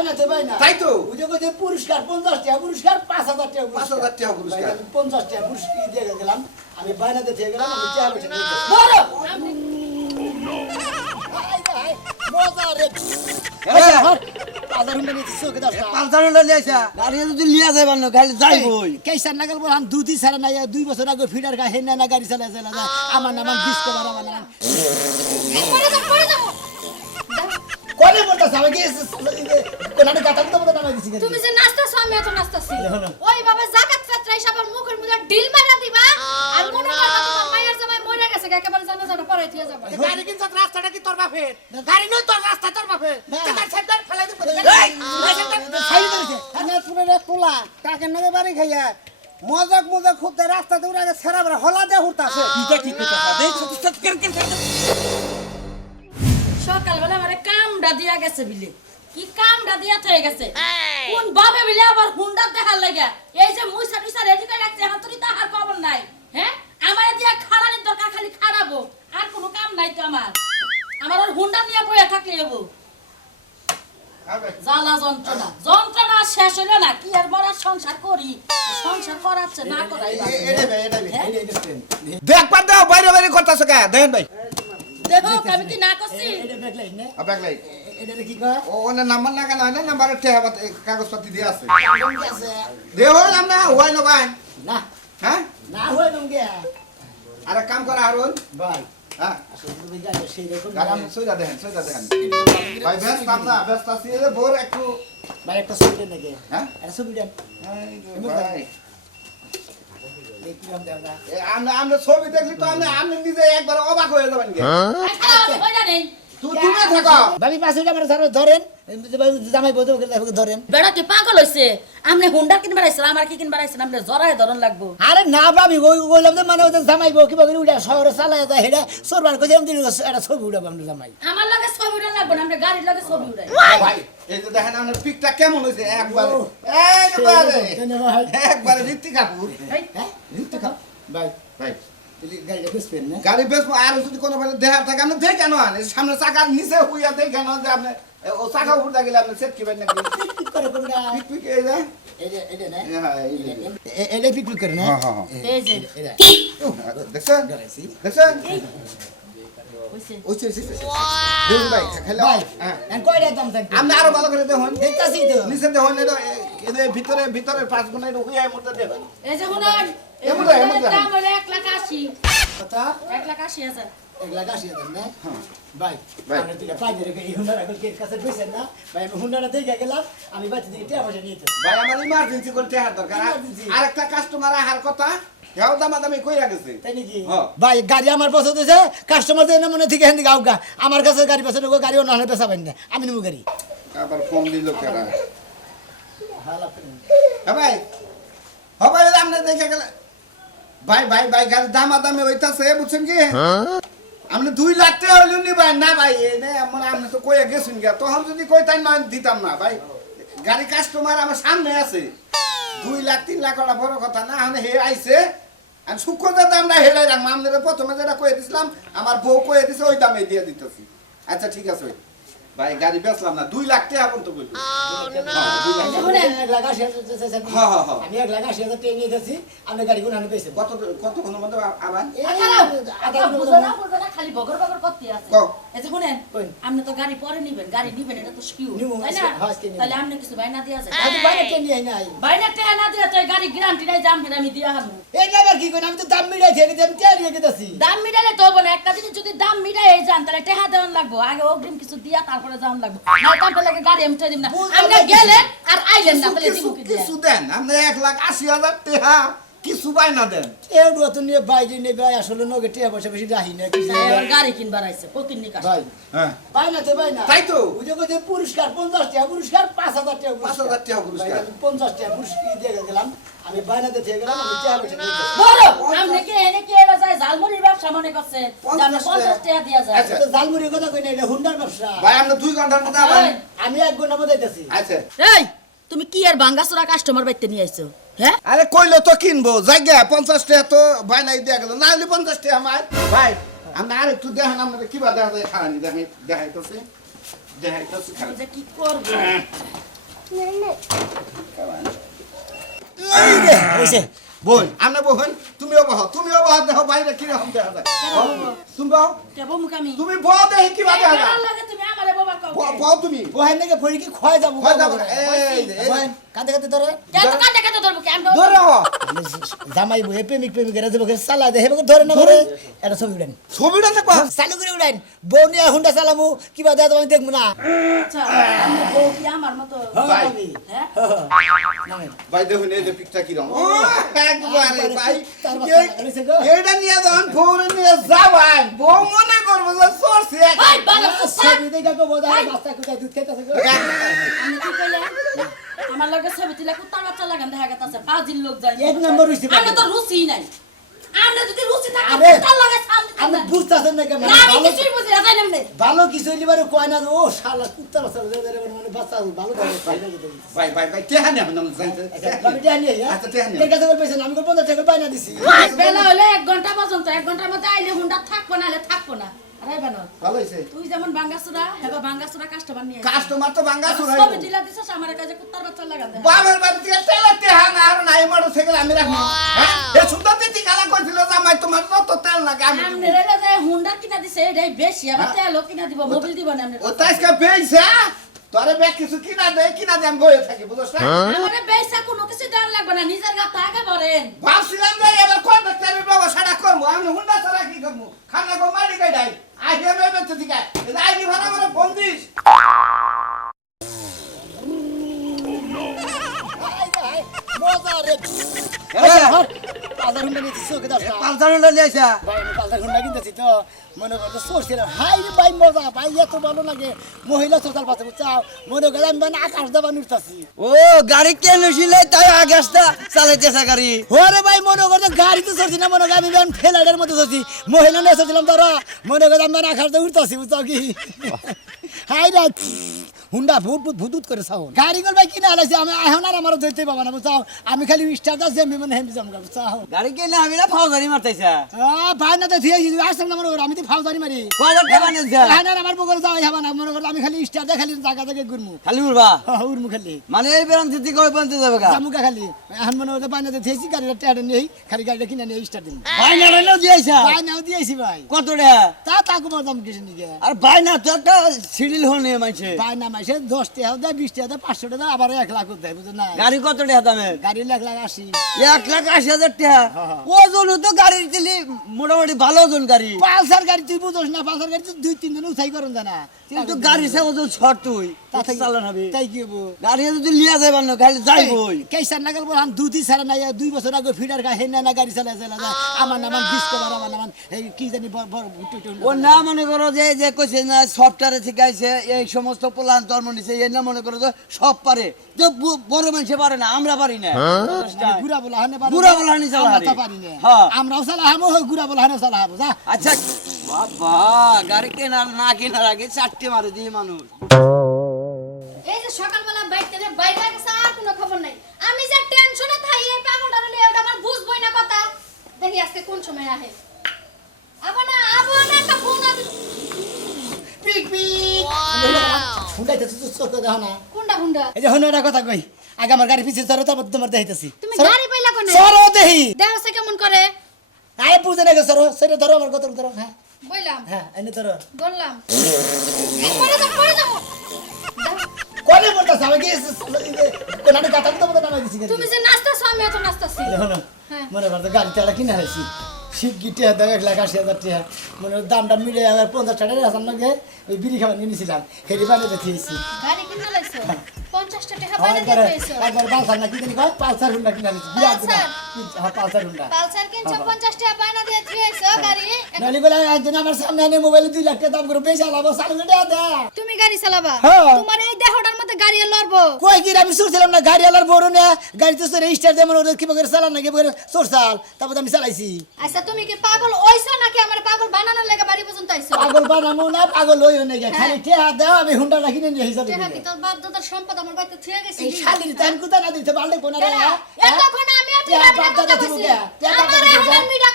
বাইনাতে বাইনা তাই তো ওই যে পুরস্কার 50 টাকা পুরস্কার 5000 টাকা 5000 টাকা পুরস্কার 50 টাকা পুরস্কার দিয়ে গেলাম আমি বাইনাতে থেকে গেলাম আমি টাকা পয়সা নিয়ে বড় মজা রে বাজার হুন্ডা নিতে চোখে দাও পালসারটা নিয়েছে গাড়ি যদি নিয়ে যাবেন না গাড়ি যাইবই কেসার নাগাল বললাম দুধই ছাড়া নাই 2 বছর আগে ফিডার গা হেন না গাড়ি চালা যায় আমার নাম ডিসকো বার আমার নাম পড়ে যাও কোনে বলতাছ আমি কি কোনানে গাটা তো বলতে নামাই দিছি তুমি যে নাস্তাছো আমি এত নাস্তাছি ওই বাবা জাকাত ফেতরা হিসাবের মুখের মধ্যে ঢিল মারা দিবা আর মনে করবা তোমার মায়ের জামাই মরে গেছে একেবারে জানা জানা পড়াই দিয়ে যাবা গাড়ি কিন্তু রাস্তাটা কি তোর বাপের গাড়ি নয় তোর রাস্তা তোর বাপের টাকা সেন্টার ফেলাই দিব খাই দিছে না পুরো তোলা টাকা নগে বাড়ি খাইয়া মজাক মজাক খুঁজতে রাস্তাতে উড়ে আগে ছেড়া বড় হলা দিয়ে উঠতাছে এটা কি কথা দেখ সব সকালবেলা আমারে কামড়া দিয়া গেছে বিলে কি কামড়া দিয়া হয়ে গেছে কোন বাবে বিলে আবার হুন্ডা দেখার লাগা এই যে মুইসা টুইসা রেডি করে রাখছে হাতুরি তাহার খবর নাই হ্যাঁ আমারে দিয়া খাড়ানির দরকার খালি খাড়াবো আর কোনো কাম নাই তো আমার আর হুন্ডা নিয়ে বইয়া থাকলে হবো জ্বালা যন্ত্রণা যন্ত্রণা শেষ হলো না কি আর বড় সংসার করি সংসার করাচ্ছে না করাই দেখবার দাও বাইরে বাইরে করতেছ কে দেখেন ভাই দেখো আমি কি না করছি এটা দেখলাই না ব্যাগ লাই এটা কি কয় ও ওনে নাম্বার না কেন না নাম্বারে টেহা কাগজপত্র দিয়ে আছে কি আছে দেও নাম না হয় না ভাই না হ্যাঁ না হয় নঙ্গে আরে কাম করা হারুন ভাই হ্যাঁ আসলে তুমি জানো সেই রকম গারাম সইদা দেখেন ভাই ব্যস্ত আমরা ব্যস্ত আছি রে বোর একটু ভাই একটা ছবি নাকি হ্যাঁ একটা ছবি দেন ভাই দেখলাম দাদা আমরা ছবি দেখলি তো আমরা নিজে একবার অবাক হয়ে যাবেন কি আমি কইরা নেই তুমি থাকো ভাবি পাশে আমার ধরেন জামাই বলতে ধরেন বেড়া কি পাগল হইছে আমনে হুন্ডা কিনবার আইছেন আমার কি কিনবার আইছেন আমনে জরায় ধরন লাগবো আরে না ভাবি বললাম যে মানে ওদের জামাই বউ কিভাবে উঠে শহরে চালায় যায় হেডা সরবার কইছে আমি একটা ছবি উঠাবো আমরা জামাই আমার লাগে ছবি উঠান লাগবো না আমরা গাড়ির লাগে ছবি উঠাই ভাই এই যে দেখেন আপনার পিকটা কেমন হইছে একবারে ঋত্বিক কাপুর ঋত্বিক ভাই ভাই গাড়িটা বেসবেন না গাড়ি বেশ আর যদি কোনো দেখার থাকে আপনি দেখে নেন সামনে চাকার নিচে হুইয়া দেখে নেন যে আপনি ও চাকা উঠে গেলে আপনি সেট কিবেন নাকি পিক করে কোনটা পিক পিক এই যে এটা না হ্যাঁ এটা পিক করে না হ্যাঁ এই যে এটা দেখছেন গাড়াইছি দেখছেন হইছে ওইছে দেখুন ভাই খেলা ভাই হ্যাঁ এন্ড কয়টা দাম থাকবে আপনি আরো ভালো করে দেখুন দেখতাছি তো নিচে দেখুন এটা এদের ভিতরে 5 গুণ এটা হুইয়া মধ্যে দেখুন এই যে হুনার এমুদা, এমুদা। দাম হলো 1,80,000 কথা 1,80,000 এগুলা গাছি দেন না ভাই ভাই। আমরা দুইটা পাই রেখে এই হুন্ডার এখন গেট কাছে বসেন না ভাই আমি হুন্ডাটা দেখে গেলাম আমি বাচ্চা দিকে টাকা পয়সা নিয়ে যেতে ভাই আমার ইমার্জেন্সি করতে হার দরকার Emergency। আরেকটা কাস্টমার আহার কথা হেও দামাদামি কইরা গেছে তাই নাকি হ্যাঁ। ভাই গাড়ি আমার পছন্দ হয়েছে কাস্টমার দেয় না মনে থেকে হ্যান্দি গাউগা আমার কাছে গাড়ি পছন্দ করে গাড়ি অন্য পেশা পাই না আমি নেবো গাড়ি আবার ফোন দিল কেরা ভালো হ্যাঁ ভাই হবে আপনি দেখে গেলে ভাই গাড়ি দামাদামি হইতাছে বুঝছেন কি আপনি 2 লাখ টাকা হইলেও নিবেন না ভাই এনে মানে আপনি তো কইয়া গেছেন গা তখন যদি কইতাই না দিতাম না ভাই গাড়ি কাস্টমার আমার সামনে আছে 2 লাখ 3 লাখ ওটা বড় কথা না মানে হে আইছে আমি শুক্রবার দামটা হেলাই রাখবো আমাদের প্রথমে যেটা কয়ে দিছিলাম আমার বউ কয়ে দিছে ওই দামে দিয়ে দিতেছি আচ্ছা ঠিক আছে ভাই গাড়ি বেচলাম না 2 লাখ টাকা পর্যন্ত বলবো আমি 1,80,000 টাকা নিয়ে যাচ্ছি আপনি গাড়ি কোন আনে পেয়েছেন কতক্ষণ মধ্যে আবার বুঝনা খালি বগর বগর করতে আছে কও। এই যে শুনেন কোন? আপনি তো গাড়ি পরে নিবেন গাড়ি নিবেন এটা তো শিউ নিবো, তাই না হ্যাঁ, আজকে নিবো। তাহলে আপনি কিছু বাইনা দিয়া যায় আজ বাইরে কে নিয়ে নাই বাইনা টেয়া না দিয়া তো এই গাড়ি গ্যারান্টি নাই জাম আমি দিয়া হামু এই নাম্বার কি কই আমি তো দাম মিলাই থেকে আমি কে নিয়ে গেছি দাম মিটালে তো হবে না একটা জিনিস যদি দাম মিটাই এই যান তাহলে টেহা দেওয়ান লাগবো আগে অগ্রিম কিছু দিয়া তারপরে যাওয়ান লাগবো না তারপরে লাগে গাড়ি আমি দিম না আপনি গেলেন আর আইলেন না তাহলে দিব কি দিয়া কিছু দেন আপনি 1,80,000 টাকা কিছু পাই না দেন এর তো নিয়ে বাইরে নিয়ে ভাই আসলে নগে টাকা পয়সা বেশি রাহি না কিছু এবার গাড়ি কিনবার আইছে ফকির নিকাশ ভাই হ্যাঁ ভাই না তো ভাই না তাই তো। ওই যে পুরস্কার 50 টাকা পুরস্কার 5,000 টাকা 5,000 টাকা পুরস্কার। ভাই, আমি 50 টাকা পুরস্কার দিয়ে গেলাম আমি বাইনাতে থেকে গেলাম আমি টাকা পয়সা নিয়ে যেতে বড় আপনি কি এনে কি এলা যায় জালমুড়ির ব্যবসা মনে করছে জানে 50 টাকা দিয়া যায় আচ্ছা। তো জালমুড়ির কথা কই না এটা হুন্ডার ব্যবসা ভাই আমরা 2 ঘন্টার মধ্যে আবার এই, আমি 1 ঘন্টা মধ্যে যাইতাছি আচ্ছা এই তুমি কি আর ভাঙ্গাচোরা কাস্টমার বাইতে নিয়ে আইছো হ্যাঁ আরে কইলো তো কিনবো জায়গা 50 টাকা তো বানাই দেয়া গেল না হলে 50 টাকা আমার ভাই আমরা আর একটু দেখেন আমরা কিবা দেখা যায় খারানি দেখাইতেছি আমি যে কি করব এই রে হইছে বই আমরা বহন তুমিও বহ দেখো বাইরে কি রকম দেখা যায় তুমি বহ কেবো মুখামি তুমি বহ দেখি কি বাজে হয় ভালো লাগে তুমি আমারে বাবা কও বহ তুমি বহেন নাকি ফড়ি কি খয় যাবো হয় যাবো না। বহেন কাঁদে কাঁদে ধরে কে তো কাটে কাটে ধরবো কি আমি ধরে হ জামাই বই প্রেমিক প্রেমিকেরা যাবো সালা দে হেবকে ধরে না ধরে এটা ছবি উড়ান ছবিটা দেখো চালু করে উড়ান বউ নিয়ে হুন্ডা চালামু কিবা দেয়া আমি দেখবো না আচ্ছা আমি বউ কি আমার মতো ভাই হ্যাঁ ভাই দেখুন এই যে পিকটা কি রকম একবারে ভাই তার বাচ্চা লাগাইছে গো। এইটা নিয়ে যখন ফোনে নিয়ে যাবাই বউ মনে করবো যে সরছে ভাই বাবা ছবি দেখে গো বোধ হয় বাচ্চা কোথায় দুধ খেতেছে গো আমি কি কইলাম আমার লগে ছবি তুলা কুত্তার বাচ্চা লাগান দেখা গেছে ফাজিল লোক যায় এক নম্বর হইছে আমরা তো রুচি নাই আমরা যদি রুচি থাকে আরে, কুত্তার লাগে সাম আমি বুঝতাছেন না কেমন না আমি কিছুই বুঝি না জানেন না ভালো কিছু লিবারে কয় না ও শালা কুত্তা বাচ্চা মানে বাচ্চা ভালো ভালো পাইনা যেতে ভাই টেহা নিয়ে আমি জানতে আমি জানি আচ্ছা, টেহা নিয়ে। ঠিক আছে বল পয়সা আমি 50 টাকা পাইনা দিছি বেলা হলে 1 ঘন্টা পর্যন্ত 1 ঘন্টার মধ্যে আইলে হুন্ডা থাকবো না হলে থাকবো না আরে বানো ভালো হইছে তুই যেমন বাঙ্গাসুরা হেবা বাঙ্গাসুরা কাস্টমার নিয়ে কাস্টমার তো ভাঙ্গা শুরু ছবি তুলা দিছস আমার কাছে কুত্তার বাচ্চা লাগান দে বাবার বাড়ি থেকে তেল টেহা না আর নাই মোটরসাইকেল আমি রাখবো হ্যাঁ এই সুন্দর দিদি কালা কইছিল জামাই তোমার তো তেল লাগে আমি আমনে রেলে যে হুন্ডা কিনা দিছে এটাই বেশি আবার তেলও কিনা দিব মোবিল দিব না আমনে ও তাইসকে বেইছে তোরে ব্যাগ কিছু কিনা দে আমি বইয়ে থাকি বুঝছ না আমারে বেইসা কোনো কিছু দেন লাগবে না নিজের গাতা আগে ভরেন ভাবছিলাম যে এবার কন্ডাক্টরের ব্যবসাটা করবো আমি হুন্ডা ছাড়া কি করবো খানা গো মারি গাইডাই আইডি আমি বেঁচে ঠিক আছে আইডি ভাড়া করে ফোন দিস মজা রে পালসার হুন্ডা নিতেছি ওকে দাও পালসার হুন্ডা নিয়েছা ভাই আমি পালসার হুন্ডা কিনতেছি তো মনে করতে সরছিলাম হাই রে ভাই মজা ভাই এত ভালো লাগে মহিলা সোশ্যাল পাশে বুঝছাও মনে করে আমি মানে আকাশ দেবা নিতেছি ও গাড়ি কেন ছিল তাই আগাছটা চালাইতেছে গাড়ি ওরে ভাই মনে করতে গাড়ি তো চলছি না মনে করে আমি ফেলাডের মতো চলছি মহিলা নিয়ে চলছিলাম ধরো মনে করে আমি মানে আকাশ দিয়ে উঠতেছি বুঝছাও কি হাই রে হুন্ডা ভুত করে চাও গাড়ি গল ভাই কিনে আলাইছি আমি এখন আর আমার ধরতে পাবো না বুঝছাও আমি খালি স্টার্ট আছে আমি মানে হেমি যাম বুঝছাও গাড়ি কেন আমি না ফাউজারি মারতেছে ভাই না তো ধুয়ে আসলাম না মনে করো আমি তো ফাউজারি মারি কয়টা টাকা নিয়েছে এখন আর আমার বগল যাওয়াই হবে না মনে করো আমি খালি স্টার্ট খালি জায়গা জায়গায় ঘুরমু খালি উড়বা উড়মু খালি মানে এই বেরাম থেকে কই পর্যন্ত যাবে গা জামুকা খালি এখন মনে করতে বাইনাতে ধুয়েছি গাড়িটা টেয়ারে নেই খালি গাড়িটা কিনে নিয়ে স্টার্ট দিন ভাই না রইলো দিয়েছা বাইনাও দিয়েছি ভাই কত টাকা তা তাকে বলতাম কিছু নিকে আর ভাই না তো একটা সিডিল হল নিয়ে মাইছে বাইনা মাসে 10 টাকা দেয় 20 টাকা দেয় 500 টাকা আবার 1 লাখ দেয় বুঝলেন না গাড়ি কত টাকা দামে গাড়ি 1,80,000 1,80,000 টাকা ওজন তো গাড়ির দিলি মোটামুটি ভালো ওজন গাড়ি পালসার গাড়ি তুই বুঝোস না পালসার গাড়ি তো 2-3 জন উঠাই করেন জানা কিন্তু গাড়ি সে ওজন ছট তুই তাতে চালান হবে তাই কি হবো গাড়ি যদি লিয়া যাবে না খালি যাইবই কেসার নাগাল বললাম দুধই ছাড়া নাই 2 বছর আগে ফিডার গা হেন না গাড়ি চালা যায় আমার নাম ডিসকভার আমার নাম এই কি জানি ও না মনে করো যে যে কইছে না সফটওয়্যারে শিখাইছে এই সমস্ত প্ল্যান ধর্ম নিছে এই না মনে করো যে সব পারে যে বড় মানুষ পারে না আমরা পারি না গুড়া বলা হানে পারে গুড়া বলা হানি চালা আমরা তো পারি না হ্যাঁ। আমরাও চালা হামো গুড়া বলা হানে চালা হাবো যা আচ্ছা বাবা গাড়ি কেনার না কেনার আগে চারটে মারে দিয়ে মানুষ এই যে সকালবেলা বাইরে গেছে আর কোনো খবর নাই আমি যে টেনশনে থাই এই পাগলটা নিয়ে ওটা আমার বুঝবই না কথা দেখি আজকে কোন সময় আহে আবো না একটা ফোন আছে পিক পিক হুন্ডাইতে তো চোখ দাও না কোনটা হুন্ডা এই যে হুন্ডাটা কথা কই আগে আমার গাড়ি পিছে ধরো তারপর তোমার দেখাইতেছি তুমি গাড়ি পাইলা কোনে সরো দেহি দেহছে কেমন করে আয় বুঝে না সরো সেটা ধরো আমার কত ধরো হ্যাঁ বললাম হ্যাঁ এনে ধরো বললাম পড়ে যাও কোনে বলতাছ আমি কি কোনাটা গাতা তো বলতে নামাই দিছি তুমি যে নাচতাছো আমি এত নাচতাছি দেখো হ্যাঁ। মনে করতে গাড়ি চালা কিনা হয়েছি শীত গিটে দাও 1,80,000 টাকা মনে দামটা মিলে আবার 50 টাকা রাখার লগে ওই বিড়ি খাবার নিয়ে নিয়েছিলাম খেলি বানিয়ে দিয়েছি গাড়ি কিনা লাইছো 50 টাকা বাইরে দিয়ে দিয়েছো একবার পালসার না কি জানি কয় পালসার হুন্ডা কিনা নিয়েছি পালসার? হ্যাঁ পালসার হুন্ডা পালসার কিনছো 50 টাকা বাইরে দিয়ে দিয়েছো গাড়ি নালি বলে একজন আমার সামনে আনে মোবাইলে 2 লাখ টাকা দাম করে বেশি আলাবো চালু করে দে তুমি গাড়ি চালাবা হ্যাঁ। তোমার এই দেহটার মধ্যে গাড়ি লড়বো কই কি আমি শুনছিলাম না গাড়ি আলার বড় না গাড়ি তো স্টার্ট যেমন ওদের কি করে চালান না কি করে চোরসাল তারপর আমি চালাইছি আচ্ছা তুমি কি পাগল হইছো নাকি আমার পাগল বানানোর লাগা বাড়ি পর্যন্ত আইছো পাগল বানামো না পাগল হইও না খালি টেহা দাও আমি হুন্ডা রাখি নিয়ে হিসাব টেহা কি তোর বাপ দাদার সম্পদ আমার বাড়িতে থুয়ে গেছি এই শালির টাইম কোথা না দিতে পারলে কোন রে এতক্ষণ আমি আর টেহা মিডা বাপ দাদা কথা থুবো বলছি কে টেহা বাপ আমার দাদা থুবো এখন মিডা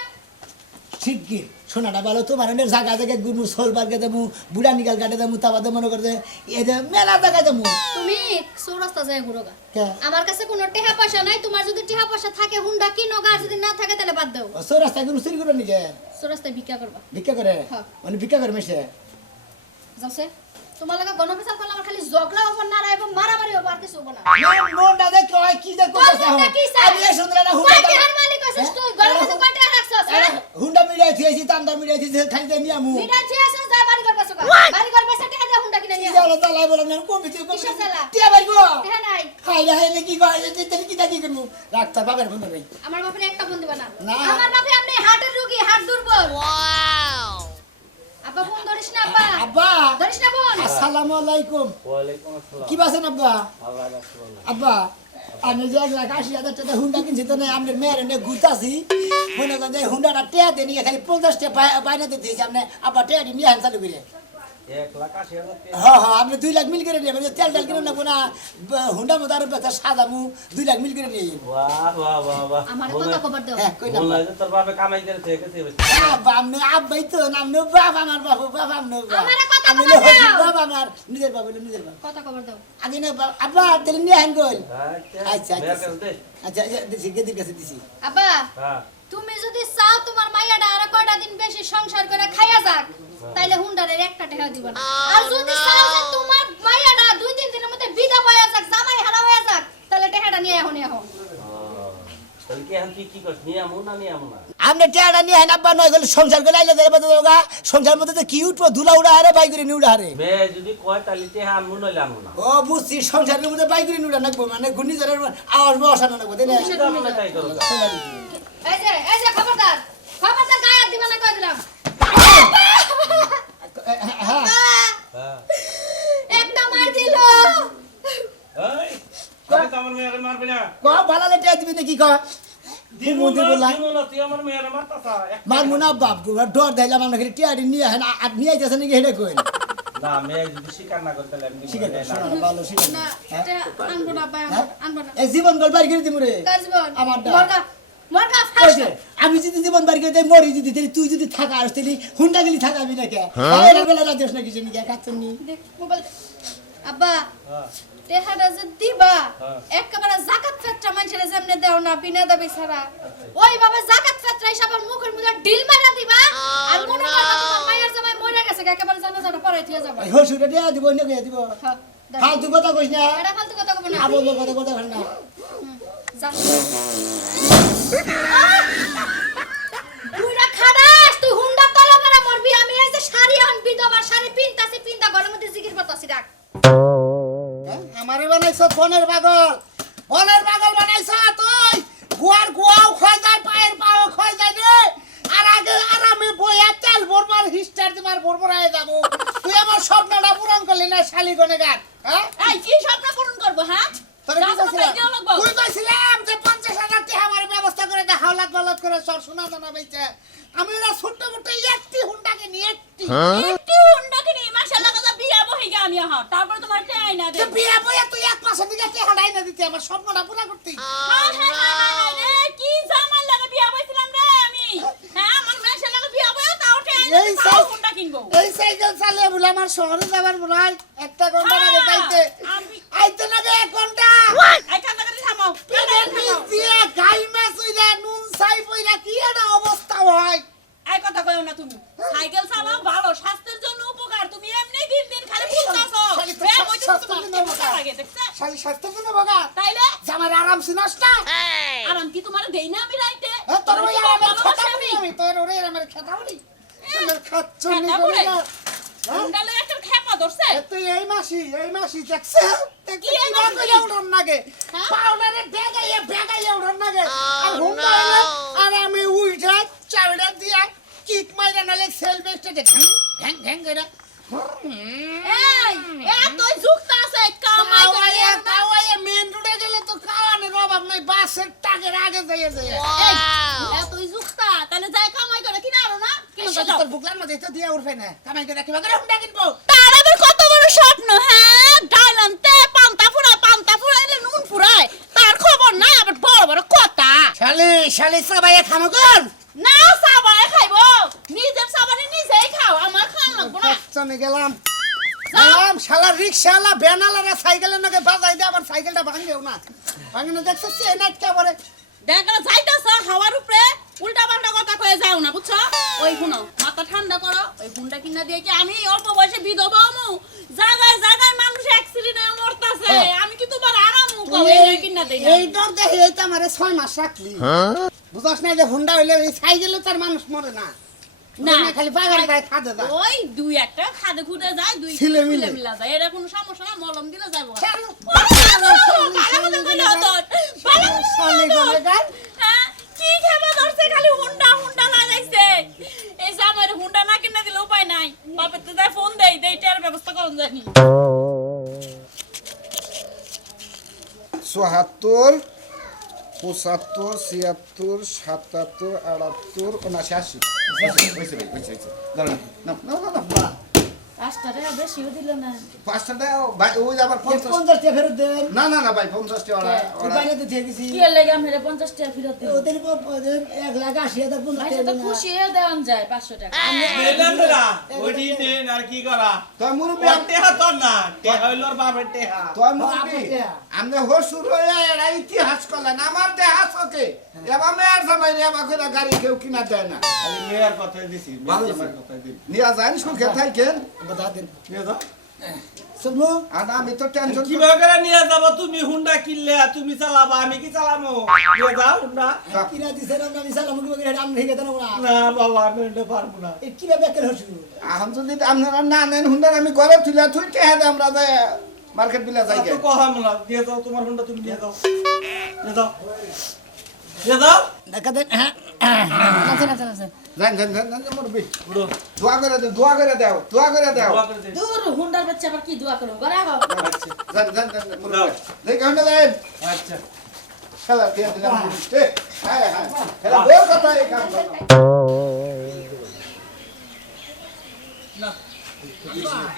শিগগির সোনাটা ভালো তোমার এনে জায়গা জায়গায় গুমু সোলবার্গে দেবো বুড়া নিকাল কাটে দেবো তাবাদে মনে করতে এই যে মেলা জায়গায় দেবো তুমি চৌরাস্তা যায় ঘুরোগা কে? আমার কাছে কোনো টেহা পয়সা নাই, তোমার যদি টেহা পয়সা থাকে হুন্ডা কিনো গা, আর যদি না থাকে তাহলে বাদ দাও। চৌরাস্তায় কোনো চুরি করে নিকে চৌরাস্তায় ভিক্ষা করবা। ভিক্ষা করে হ্যাঁ। মানে ভিক্ষা করে মেশে যাওছে তোমার লাগা গণবিচার করলে আমার খালি ঝগড়া হবো না আর এবং মারামারি হবো, আর কিছু হবো না। মনটা দেখ কয় কি যে করতেছে মনটা কি চায়? আমি এই সুন্দর না কয় টেহার মালিক হইছিস তুই? গণবিচার কয় টেহা রাখছস, হ্যাঁ? হুন্ডা মিলাই থিয়েছি তান্দা মিলাই থিয়েছি খালি দেই নিয়ামু মিটার ঠিক আছে, যা বাড়ি ঘর বেচো গা। বাড়ি ঘর বেচে টেহা দিয়ে হুন্ডা কিনে নিয়ে আয়। জ্বালা জ্বালাই বললাম না কমিটি কিসের জ্বালা? টিয়া বাইবো টেহা নাই। হাইলে কি কয় যে তুমি কি কি করবো ডাক্তার বাবার ফোন দেবে আমার বাপে একটা ফোন দিবা না। না। আমার বাপে আপনি হার্টের রোগী, হার্ট দুর্বল। আব্বা ফোন ধরিস না আব্বা। আব্বা ধরিস না ফোন। আসসালামু আলাইকুম কি বাসেন আব্বা আব্বা আমি যে 1,80,000 টাকা হুন্ডা কিনছি তো না আপনার মেয়ের এনে ঘুরতাছি মনে করেন যে হুন্ডাটা টেয়া দেনি খালি 50 টাকা বাইনা দিতে দিয়েছি আপনি আব্বা টেয়া নিয়ে আন চালু করে 1,80,000 হ্যাঁ হ্যাঁ আপনি 2 লাখ মিল করে নিয়ে মানে তেল ডাল কিনে নেবো না হুন্ডা মতো আরো বেচা সাদামু 2 লাখ মিল করে নিয়ে বাহ বাহ বাহ বাহ আমার কথা খবর দাও। হ্যাঁ কই না বললাই যে তোর বাপে কামাই করে থেকে গেছে আব্বা আপনি আব্বাই তো নামনো বাপ আমার বাপ বাপ আমনো আমারে কথা আমি খবর দাও। বাপ আমার নিজের বাপ হলো নিজের বাপ কথা খবর দাও। আগে না আব্বা তেল নিয়ে আন গোল আচ্ছা, আচ্ছা আচ্ছা। আচ্ছা আচ্ছা দিছি গেদির কাছে দিছি আব্বা হ্যাঁ তুমি যদি চাও তোমার মাইয়াটা আর কয়টা দিন বেশি সংসার করে খাইয়া যাক, তাইলে হুন্ডারের একটা টাকা দিবা না। আর যদি চাও যে তোমার মাইয়াটা 2-3 দিনের মধ্যে বিধবা হয়ে যাক, জামাই হারা হয়ে যাক, তাহলে টাকাটা নিয়ে এখন এখন। তাহলে কি এখন তুই কি করছিস নিয়ে আমু না নিয়ে আমু না আপনি টেয়াটা নিয়ে আইন আব্বা নয় গেলে সংসার করে আইলে দেবে তো গা সংসার মধ্যে তো কি উঠবো ধুলা উড়া হারে বাই করে নিউড়া হারে মেয়ে যদি কয় তাহলে তে আমু নইলে আমু না ও বুঝছি সংসারের মধ্যে বাই করে নিউড়া নাকবো মানে ঘূর্ণিঝড়ের আওয়াজ বসানো নাকবো তাই না আমরা তাই করব এই যে খবরদার গায়ে হাত দিবা না কই দিলাম। হ্যাঁ হ্যাঁ একটা মার দিল। এই কবে তো আমার মেয়েরে মারবি না ক ভালো টেয়া দিবি নাকি ক দিমু দিমু না বললা দিমু না তুই আমার মেয়েরে মারতাছ মারমু না বাপ ডর দিলাম আমরা খালি টেয়াটি নিয়ে আহেন আর নিয়ে আইতেছে নাকি হেডে কই না মেয়ে যদি স্বীকার না করে তাহলে আমি ঠিক আছে শোনা ভালো ঠিক আছে না এটা আনবো না ভাই, হ্যাঁ? আনবো না। এই জীবন গল বাড়ি করে দিমু রে কার জীবন? আমার ডা। মরগা মরগা ওই ফাঁস। যে, আমি যদি জীবন বাড়ি করে দেই মরি যদি তাহলে তুই যদি থাকা আর তাহলে হুন্ডা গেলি থাকাবি না কে বেলা বেলা রাজেশ না কিছু নিয়ে খাচ্ছেন নি দেখ মোবাইল দে। আব্বা হ্যাঁ টেহাটা যে দিবা হ্যাঁ। একেবারে জাকাত ফেত্রা মানুষের যেমনে দেও না বিনা দাবি ছাড়া ওইভাবে জাকাত ফেত্রা হিসাবে মুখের মধ্যে ডিল মারা দিবা। আর মনে করবা তোমার মায়ের জামাই মরে গেছে, একেবারে জানা পড়াই থিয়ে যাবা। এই হসুরে দেয়া দিব না কে দিব হ্যাঁ, দাও। ফালতু কথা কইস না এটা ফালতু কথা কব না। আবল কথা কথা কইস না যা। তুইরা খারাস, তুই হুন্ডা তলা মারা মরবি। আমি এই যে শাড়ি আন বিধবার শাড়ি পিনতাছি, পিনতা ঘরের মধ্যে জিকির করতাছি রাখ। আমারে বানাইছ বনের পাগল বানাইছ তুই গুয়ার গুয়াও খয় যায় পায়ের পাও খয় যায় রে আর আগে আরামে বইয়া তেল ভরবার হিস্টার দিমার ভরবরায় যাব তুই আমার স্বপ্নটা পূরণ করলি না শালি গনেগার হ্যাঁ এই কি স্বপ্ন পূরণ করব হ্যাঁ তোরে কি যা তো কইছিলাম ভাই দেও লাগবো। তুই কইছিলাম যে 50,000 টাকা আমার ব্যবস্থা করে দে হাওলাত গলত করে সব সোনা দানা বেচে আমি ওরা ছোট্ট মোটো একটি হুন্ডাকে নিয়ে একটি একটু হুন্ডা কিনি মাশাআল্লাহ কথা বিয়া বহি গা আমি হ্যাঁ তারপর তোমার টাই না দে যে বিয়ে বইয়া তুই এক মাসের দিকে কে হাঁটাই না দিতে আমার স্বপ্নটা পুরা করতি হায় হায় হায় হায় রে কি জামাল লাগে বিয়া বইছিলাম রে আমি হ্যাঁ আমার মাশাআল্লাহ বিয়া বইয়া তাও টাই না এই তাও সাই- হুন্ডা কিনবো এই সাইকেল চালিয়ে বলে আমার শহরে যাবার বলে একটা ঘন্টা লাগে হ্যাঁ, যাইতে আমি- আইতে লাগে 1 ঘন্টা এই কান্দা করে থামাও পেটের নিচ দিয়ে গাই মাছ হইরা নুন ছাই পইরা কি একটা অবস্থা হয় এই কথা কইও না তুমি সাইকেল চালাও ভালো স্বাস্থ্যের জন্য উপকার তুমি এমনি দিন দিন খালি ফুলতাছো শালি তো হ্যাঁ ওই তো স্বাস্থ্যের তোমার জন্য কেমন উপকার। লাগে দেখছ শালি স্বাস্থ্য জন্য বগা তাইলে জামার আরাম সিনস না আরাম কি তোমার দেই না আমি রাইতে তোর ওই আরামের ভালোবাসি খেতাবনি আমি তোর ওরে আরামের খেতাবনি তোর খাচ্ছনি খেতা করে পড়ে? না হুন্ডা লয়ে একটা খেপা ধরছে তুই এই মাসি দেখছে কি এই মাসি? কইরা উড়ন লাগে হ্যাঁ? পাউডারে বেগাইয়া উড়ন লাগে আর হুন্ডা হইলো আর আমি উইঠা চাউড়া দিয়া কিক মাইরা নালে সেল বেস্টে ঘ্যাং ঘ্যাং কইরা এই এতই যুক্ত আছে কামাই করে কাওয়াইয়া মেন রোডে গেলে তো খাওয়ানোর অভাব নাই বাসের টাকের আগে যাইয়া যাইয়া এতই যুক্ত তাহলে যাই কামাই করে কিনা আরো না কিনো শালি যাও তোর বুকলার মধ্যে তো দিয়া উঠবে না কামাই করে কিবা করে হুন্ডা কিনবো তার আবার কত বড় স্বপ্ন হ্যাঁ ডাইলানতে পান্তা ফুরাইলে নুন ফুরায় তার খবর নাই আবার বড় বড় কথা শালি সবাই খামো কর না সাবাই খাইবো নিজের নির্বাচনে গেলাম শালা রিক্সাওয়ালা ব্যানালারা সাইকেলের নাকি বাজাই দিয়ে আবার সাইকেলটা ভাঙেও না দেখছিস এই নাইট কাপড়ে দেখো যাইতাছ হাওয়ার উপরে উল্টা পাল্টা কথা কয়ে যাও না বুঝছো ওই শুনো মাথা ঠান্ডা করো ওই গুন্ডা কিনা দিয়ে কি আমি অল্প বয়সে বিধবা হমু জায়গায় জায়গায় মানুষ অ্যাক্সিডেন্ট হয়ে মরতাছে আমি কি তোমার আরামু কই এই কিনা দেই না এই ডর দেখি এইটা আমারে 6 মাস রাখলি বুঝছ না যে হুন্ডা হইলে এই সাইকেলে তার মানুষ মরে না না না খালি বাগান গায় খাদে যায় ওই দুই একটা খাদে খুদে যায় দুই ছিলে মিলে। মিলা যায় এটা কোনো সমস্যা না মলম দিলে যাবো চলো। শালি গলে গান কি খাবা ধরছে খালি হুন্ডা হুন্ডা লাগাইছে এই যে আমার হুন্ডা না কিনা দিলে উপায় নাই বাপের তো যাই ফোন দেই দেইটার ব্যবস্থা করুন জানি 74 75 76 77 78 79 80 হইছে দাঁড়ান না পাঁচটা টাকা বেশিও দিল না পাঁচটা দাও ভাই ওই আবার 50 50 টাকা ফেরত দেন না না না ভাই 50 টাকা ওই বাইরে তো দিয়ে গেছি কি লাগে আমি 50 টাকা ফেরত দিই ওদের 1,80,000 50 ভাই টাকা তো খুশি হয়ে দেওয়ান যায় 500 টাকা নেন না ওডি নেন আর কি করা তো মুরব্বি টেহা তো না টেহা হইলোর বাপের টেহা তো মুরব্বি আমনে হসুর হইয়া এরা ইতিহাস করলেন আমার দেহাস ওকে এবার মেয়ের জামাই রে আমাকে গাড়ি কেউ কিনা দেয় না আমি মেয়ের কথাই দিছি ভালো মেয়ের কথাই দিই নিয়া যান সুখে থাকেন বাধা দেন নিয়ে যাও শুনবো আর আমি তো টেনশন কিভাবে করে নিয়ে যাব তুমি হুন্ডা কিনলে তুমি চালাবা আমি কি চালামু নিয়ে যাও হুন্ডা কিনা দিছেন আমি সালাম কি বলে আমি ভেগে দেন না না বাবা আমি এটা পারবো না এই কিভাবে কেন হসু এখন যদি আপনারা না নেন হুন্ডার আমি ঘরে তুলে তুই টেহা দে আমরা যে মার্কেট বিলা যাই তো কহাম না দিয়ে যাও তোমার হুন্ডা তুমি নিয়ে যাও নিয়ে যাও নিয়ে যাও দেখা দেন হ্যাঁ আচ্ছা আচ্ছা আচ্ছা জান মুরব্বি বুড়ো দোয়া করে দাও দোয়া করে দাও দোয়া করে দে দূর হুন্ডার বাচ্চা আবার কি দোয়া করুম ঘরে আও আচ্ছা জান মুরব্বি দেখ হুন্ডা দেন আচ্ছা খেলা দিয়ে দিলাম মুরব্বি হ্যাঁ হ্যাঁ খেলা বল কথা এই কাম করো না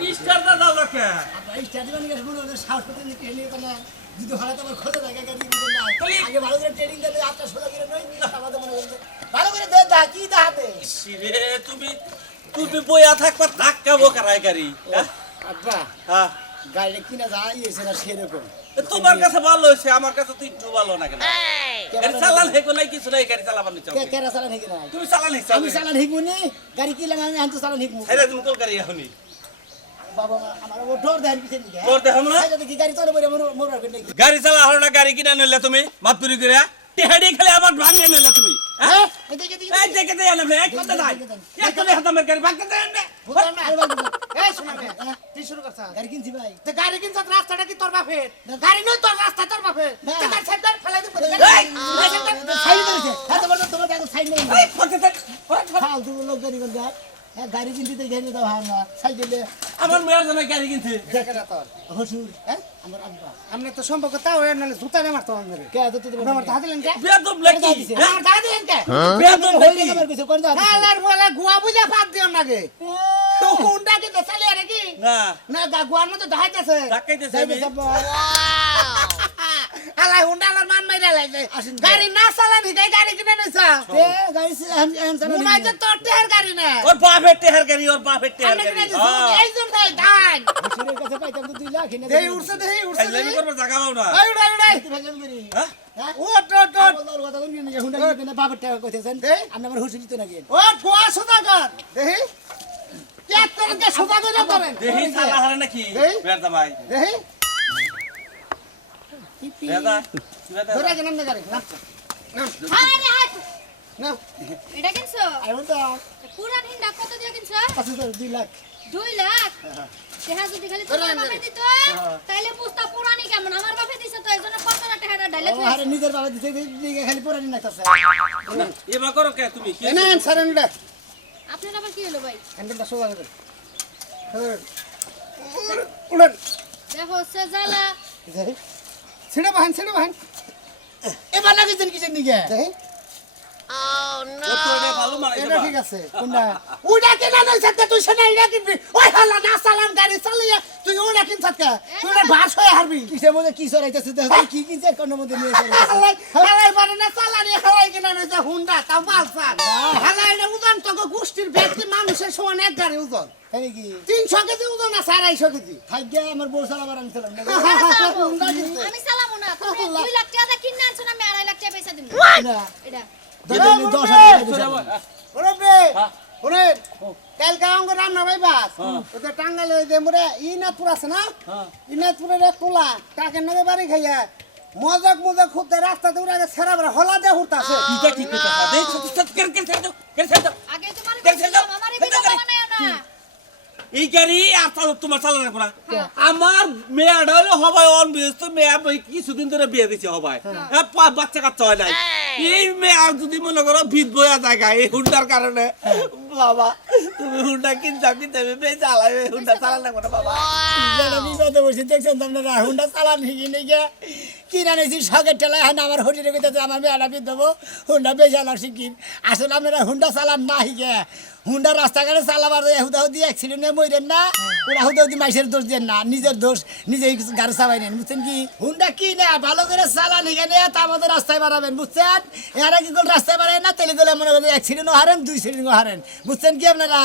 ইস্টারটা দাও রাখে এই স্টাডিয়াম নিয়ে শুরু হলো সাহস করতে নিয়ে ট্রেনিং করলে যদি হঠাৎ আমার খোঁজে জায়গা গাড়ি দিতে না আগে ভালো করে ট্রেনিং দিতে আটটা সোজা করে নই আমাদের মনে করতে ভালো করে দে দা কি দাহাতে সিরে তুমি তুমি বইয়া থাকবা ধাক্কা বোকারাই গাড়ি আব্বা হ্যাঁ গাড়ি কিনা যায় এসে না সেরকম তোমার কাছে ভালো হয়েছে আমার কাছে তো একটু ভালো না কেন গাড়ি চালান হেগো নাই কিছু নাই গাড়ি চালাবার নিচে কে কেরা চালান হিকি না তুমি চালান হিসাব আমি চালান হিকমু নি গাড়ি কি লাগা আমি আনতো চালান হিকমু হেরে তুমি তোর গাড়ি এখনই বাবা আমার ও ডর দেন পিছে নিকে তোর দেখাম না আই যদি কি গাড়ি চলে বলে মোর রাখবেন নাকি গাড়ি চালা হলো না গাড়ি কিনা নিলে তুমি মাতপুরি করে টেহাড়ি খেলে আবার ভাঙিয়ে নিলে তুমি হ্যাঁ এদিকে এদিকে এই দেখে দেয় না এক কথা নাই এক কথা হাতে আমার গাড়ি ভাঙতে দেন না বুঝলাম না এই শোনা বে তুই শুরু করছ গাড়ি কিনছি ভাই তো গাড়ি কিনছ রাস্তাটা কি তোর বাপের গাড়ি নয় তোর রাস্তা তোর বাপের না। তুই গাড়ি সাইড করে ফেলাই দিবি সাইড করেছে হ্যাঁ তোমার তোমার গাড়ি সাইড নেই এই ফটে দেখ ফালতু লোক গাড়ি করতে হ্যাঁ গাড়ি কিনতে তো গাড়ি দাও হ্যাঁ না সাইড দিলে আমার মেয়ের জন্য গাড়ি কিনছে দেখেটা তোর হসুর হ্যাঁ আমার আব্বা আমনে তো সম্পর্ক তাও এর নালে জুতা নে মারতো আমনে কে তো তো আমার দাদা দিলেন কে বেদব লাগি আমার দাদা দিলেন কে বেদব হইলে লাগি আমার কিছু কোন দাও হালার বলে গুয়া বুঝা পাত দিও নাগে কোনটা কি দেশালে আরে কি না না গুয়ার মতো দেখাইতেছে ডাকাইতেছে আমি আলাই হুন্ডালার মান মাইরা লাইছে আসেন গাড়ি না চালানি গাড়ি কিনে নিছ এ গাড়ি সে আমি মুনাই তো তোর টেহার গাড়ি না ওর বাপের টেহার গাড়ি ওর বাপের টেহার আমি কিনে গাড়ি দিছি এই জন ভাই ধান হসুরের কাছে পাইতাম তো 2 লাখ এনে দেই উড়ছে দেই উড়ছে আমি করব জায়গা পাও না এই উড়াই উড়াই ভেজাল করি হ্যাঁ হ্যাঁ ওট ওট ওট বলার কথা কোন নিয়ে হুন্ডা কিনে বাবার টাকা কইতেছেন দেই আপনি আমার হসুর দিতে নাকি ও গোয়া সুদা কর দেহি কে তোরকে সুদা করে করেন দেহি চালা হারে নাকি এই? বেরদা ভাই দেহি বেরদা ধরে গেলাম না গাড়ি না আরে হাট না এটা কিনছো আইবো তো পুরান হিন্ডা কত দিয়ে কিনছো 2 লাখ 2 লাখ তেহা যদি খালি তোমার বাপে দিত তাইলে বুঝতা পুরানি কেমন আমার বাপে দিছে তো এজন্য 15 টাকাটা ডাইলে ও আরে নিজের বাবা দিতে দিকে খালি পুরানি নাকতাছে এবা করো কে তুমি কি এনে সারেন্ডা আপনার আবার কি হলো ভাই হ্যান্ডেলটা সোজা করে উড়েন দেখো সে জ্বালা দেহি ছিড়ে বাহান এবার লাগিয়েছেন কিসের নিকে দেহি তো এটা ভালো মানাইছে এটা বা। ঠিক আছে কোনটা ওইটা কেনা নয় সাথে তুই সেটা এটা কিনবি ওই হালা না চালান গাড়ি চালিয়ে তুই ওটা কিন সাথে তুই ওটা ভাস হয়ে হারবি কিসের মধ্যে কি সরাইতেছে দেখো কি কি যে কোন মধ্যে নিয়ে সরাইতেছে হালাই হালাই মানে না চালানি হালাই কিনা নয় যে হুন্ডা তাও মালসার হালাই এটা ওজন তোকে গোষ্ঠীর ব্যক্তি মানুষের সমান এক গাড়ি ওজন এই কি 300 কেজি ওজন আছে 250 কেজি থাইগা আমার বউ চালাবার আমি চালাম না হুন্ডা কিনছে আমি চালাবো না তুমি 2 লাখ টাকা কিনে আনছো না আমি 2.5 লাখ টাকা পয়সা দিব না এটা যেটা নিয়ে 10,000 টাকা ওরে বে হ্যাঁ। ওরে কালকে অঙ্গ রান্না ভাই বাস ওতে টাঙ্গালে ওই যে মোরে ইনাতপুর আছে না ইনাতপুরের এক টোলা টাকের নামে বাড়ি খাইয়া মজাক মজাক খুঁজতে রাস্তাতে উড়ে আগে ছেড়া বেড়া হলা দিয়ে উঠতাছে এটা কি কথা দেখ সত্যি কেন আগে তোমার দেখছেন তো? আমার ভিডিও বানায় না এই গাড়ি আর তোমার চালানো করা আমার মেয়েটা হলো হবাই অন বিয়েছে মেয়ে কিছুদিন ধরে বিয়ে দিছে হবাই বাচ্চা কাচ্চা হয় নাই এই মেয়ে আর যদি মনে করো ভিত বয়া জায়গা এই হুন্ডার কারণে বাবা তুমি হুন্ডা কিনতে মেয়ে চালাবে হুন্ডা চালানো করে বাবা যেটা বিপদে বসে দেখছেন তো আপনারা হুন্ডা চালান শিখি নেই গে কি জানেছি শখের ঠেলায় হ্যাঁ আমার হোটেলে গেতে আমার মেয়েটা বিদ দেবো হুন্ডা বেচালা শিখিন আসলে আপনারা হুন্ডা চালান না শিখে হুন্ডা রাস্তাঘাটে চালাবার হুদাহুদি অ্যাক্সিডেন্টে মরেন না ওরা হুদাহুদি মাইসের দোষ দেন না নিজের দোষ নিজেই গাড়ি চালাই নেন বুঝছেন কি হুন্ডা কি না ভালো করে চালান এখানে তা আমাদের রাস্তায় বাড়াবেন বুঝছেন এরা কি করে রাস্তায় বাড়ায় না তেলে গেলে মনে করেন 1 সিলিন্ডার হারেন 2 সিলিন্ডার হারেন বুঝছেন কি আপনারা